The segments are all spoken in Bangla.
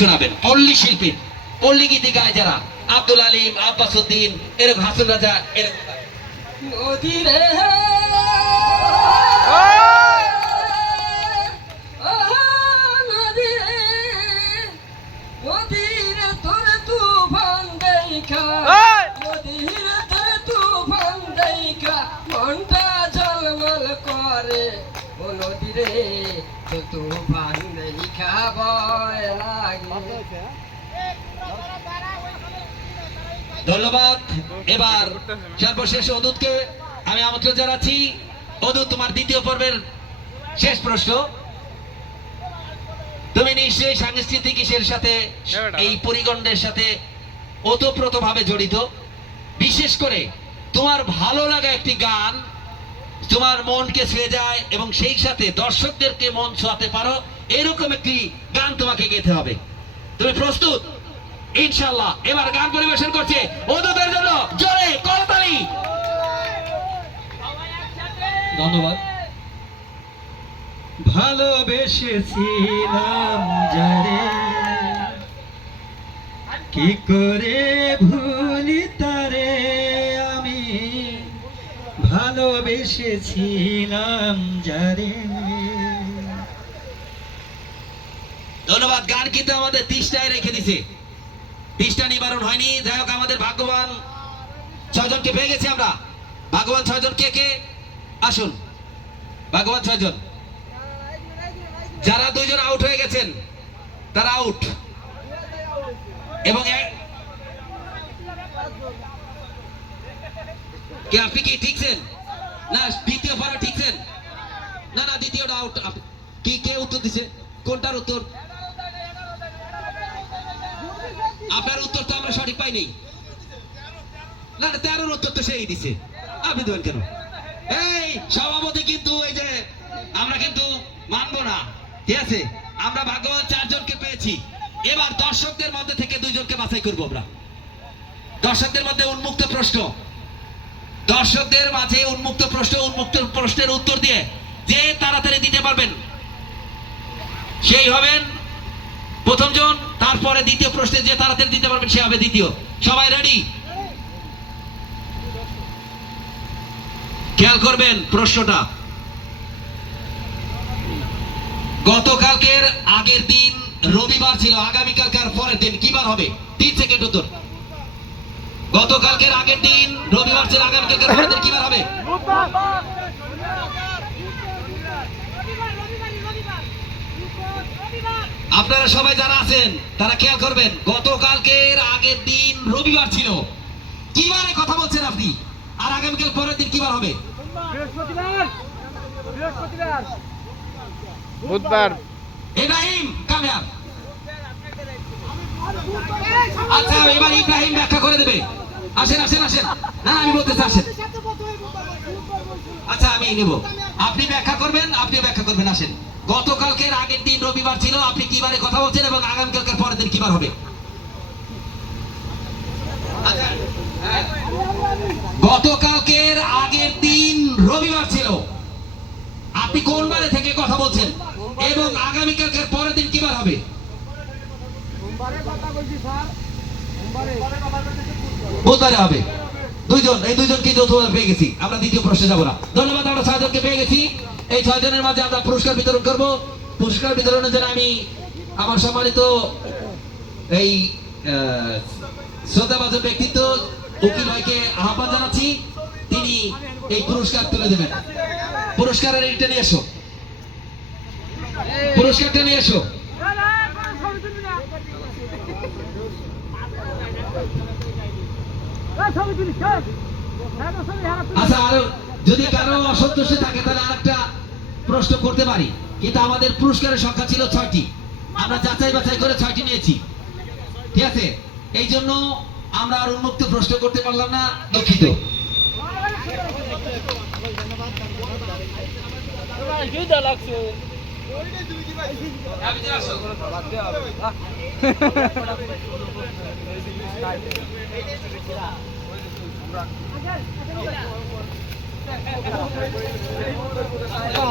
শোনাবেন পল্লী শিল্পী, পল্লী গীতি গায় যারা আব্দুল আলিম, আব্বাস উদ্দিন, এরকম হাসন রাজা, এরকম নদীরে নদীর তোর তুফান দেখা, নদীর তোর তুফান দেখা মনটা ঝলমল করে। ও নদীরে তোর তুফান দেখা ভয় লাগে। ধন্যবাদ। এবার সর্বশেষ অদূতকে আমি আমন্ত্রণ জানাচ্ছি। অদূত, তোমার দ্বিতীয় পর্বের শেষ প্রশ্ন। তুমি নিশ্চয়ই সাংস্কৃতিক ইসের সাথে, এই পরিগণ্ডের সাথে ওতপ্রোতভাবে জড়িত। বিশেষ করে তোমার ভালো লাগা একটি গান তোমার মনকে ছুঁয়ে যায় এবং সেই সাথে দর্শকদেরকে মন ছোঁয়াতে পারো, এরকম একটি গান তোমাকে গেতে হবে। তুমি প্রস্তুত? ইনশাআল্লাহ। এবার গান পরিবেশন করছে অদূতের জন্য জোরে করতালি। ধন্যবাদ। ভালোবেসেছিলাম যারে, কি করে ভুলি তারে আমি, ভালোবেসেছিলাম যারে। ধন্যবাদ। গান কিন্তু আমাদের 30টায় রেখে দিছে, 30টা নিবারণ হয়নি। যাই হোক, আমাদের ভাগ্যবান 6 জনকে পেয়ে গেছি আমরা। ভাগ্যবান 6 জন কে কে? আসুন, ভাগ্যবান 6 জন। যারা 2 জন আউট হয়ে গেছেন তারা আউট, এবং কে আপনি কি ঠিকছেন না? দ্বিতীয় পরে ঠিকছেন না? না, দ্বিতীয়টা আউট। কি কে উত্তর দিছে? কোনটার উত্তর? আপনার উত্তর তো আমরা সঠিক পাইনি। না না, 13-র উত্তর তো সেই দিছে, আপনি দেবেন কেন? এই সভাপতি কিন্তু এই যে আমরা কিন্তু মানবো না, ঠিক আছে? আমরা ভাগ্যবান 4 জনকে পেয়েছি। এবার দর্শকদের মধ্যে থেকে 2 জনকে বাছাই করবো আমরা। দর্শকদের মধ্যে উন্মুক্ত প্রশ্ন, দর্শকদের মাঝে উন্মুক্ত প্রশ্ন, উন্মুক্ত প্রশ্নের উত্তর দিয়ে যে তাড়াতাড়ি দিতে পারবেন সেই হবেন প্রথম জন। তারপরে দ্বিতীয় প্রশ্নে যে তাড়াতাড়ি দিতে পারবেন সে হবে দ্বিতীয়। সবাই রেডি? খেয়াল করবেন প্রশ্নটা। গতকালকের আগের দিন রবিবার ছিল, আগামীকালকার পরের দিন কি বার হবে? 3 সেকেন্ড উত্তর। গতকালকের আগের দিন রবিবার ছিল, আগামীকালকার পরের দিন কি বার হবে? আপনারা সবাই যারা আছেন তারা খেয়াল করবেন, গতকালকের আগের দিন রবিবার ছিল, কি বারে কথা বলছেন আপনি? আর আগামীকাল পরের দিন কি বার হবে? বুধবার। ইব্রাহিম কামিয়াব। আচ্ছা, এবার ইব্রাহিম ব্যাখ্যা করে দেবে। আসেন আসেন আসেন। না, আমি বলতেছি আসেন। আচ্ছা, আমি নেব। আপনি ব্যাখ্যা করবেন, আপনি ব্যাখ্যা করবেন। আসেন। গতকালকের আগের দিন রবিবার ছিল, আপনি কি বারে কথা বলছেন এবং আগামীকালকের পরের দিন কি বার হবে? আচ্ছা, গতকালকের আগের দিন রবিবার ছিল, আপনি কোন বারে থেকে কথা বলছেন এবং আগামীকালকের পরের দিন কি বার হবে? বুধবারে হবে। 2 জন, এই 2 জনকে যৌথভাবে পেয়ে গেছি আমরা। দ্বিতীয় প্রশ্নে যাব না। ধন্যবাদ। আমরা 6 জনকে পেয়ে গেছি। এই 6 জনের মাঝে আমরা পুরস্কার বিতরণ করব। পুরস্কার বিতরণের জন্য আমি আমার সম্মানিত এই শ্রদ্ধাভাজন ব্যক্তিত্ব উকিল ভাইকে আহ্বান জানাচ্ছি, তিনি এই পুরস্কার তুলে দেবেন। পুরস্কারের এইটা নিয়ে এসো, পুরস্কারটা নিয়ে এসো। আচ্ছা, আর যদি কারো অসন্তুষ্ট থাকে তাহলে আরেকটা প্রশ্ন করতে পারি, কিন্তু আমাদের পুরস্কারের সংখ্যা ছিল 6টি, আমরা যাচাই বাছাই করে 6টি নিয়েছি, ঠিক আছে? এই জন্য আমরা আর উন্মুক্ত প্রশ্ন করতে পারলাম না, দুঃখিত।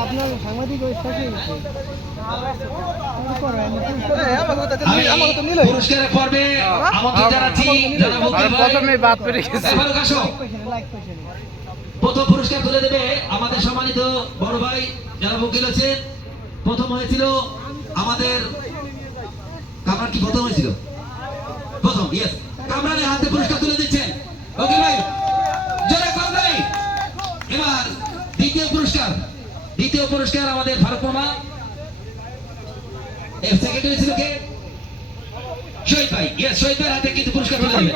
আপনার সাংবাদিক ওই শেষে আমি পুরস্কারের পর্বে আমন্ত্রণ জানাচ্ছি জনাব উকিল ভাই। ফারুক আসো। প্রথম পুরস্কার তুলে দেবে আমাদের সম্মানিত বড় ভাই জনাব উকিল আছেন। প্রথম হয়েছিল আমাদের কামরান, কি প্রথম হয়েছিল? প্রথম, ইয়েস। কামরানের হাতে পুরস্কার তুলে দিচ্ছেন উকিল ভাই, জোরে করুন ভাই। এবার দ্বিতীয় পুরস্কার আমাদের ফারুক মামা। এর সেকেন্ড হয়েছিল কে? শহীদ ভাই, ইয়েস, শহীদ ভাইয়ের হাতে কিন্তু পুরস্কার তুলে দেবে।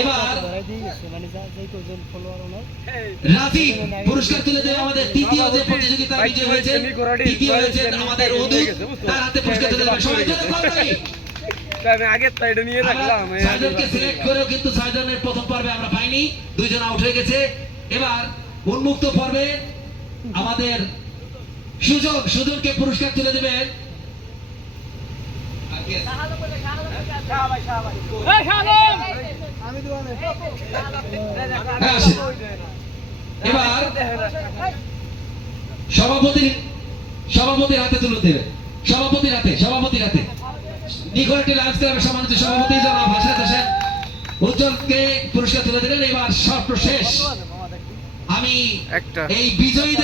এবার রাফি পুরস্কার তুলে দেবে আমাদের তৃতীয় যে প্রতিযোগিতা বিজয়ী হয়েছে, তৃতীয় হয়েছে আমাদের অদূত, তার হাতে পুরস্কার তুলে দেবে। সবাই জোরে করুন ভাই। আমি আগের সাইডে নিয়ে রাখলাম। ছয়জনকে সিলেক্ট করেও কিন্তু ছয়জনের প্রথম পর্বে আমরা পাইনি, দুইজন আউট হয়ে গেছে। এবার উন্মুক্ত পর্বে আমাদের সুজনকে পুরস্কার তুলে দেবেন। হ্যাঁ, আসেন। এবার সভাপতির হাতে তুলে দেবে। সভাপতির হাতে নিকটে লাঞ্চ ক্লাবের সম্মানিত সভাপতি জনাব হাসনাত হোসেন উজ্জ্বলকে পুরস্কার তুলে দিলেন। এবার সর্বশেষ আমি এই বিজয়ীদের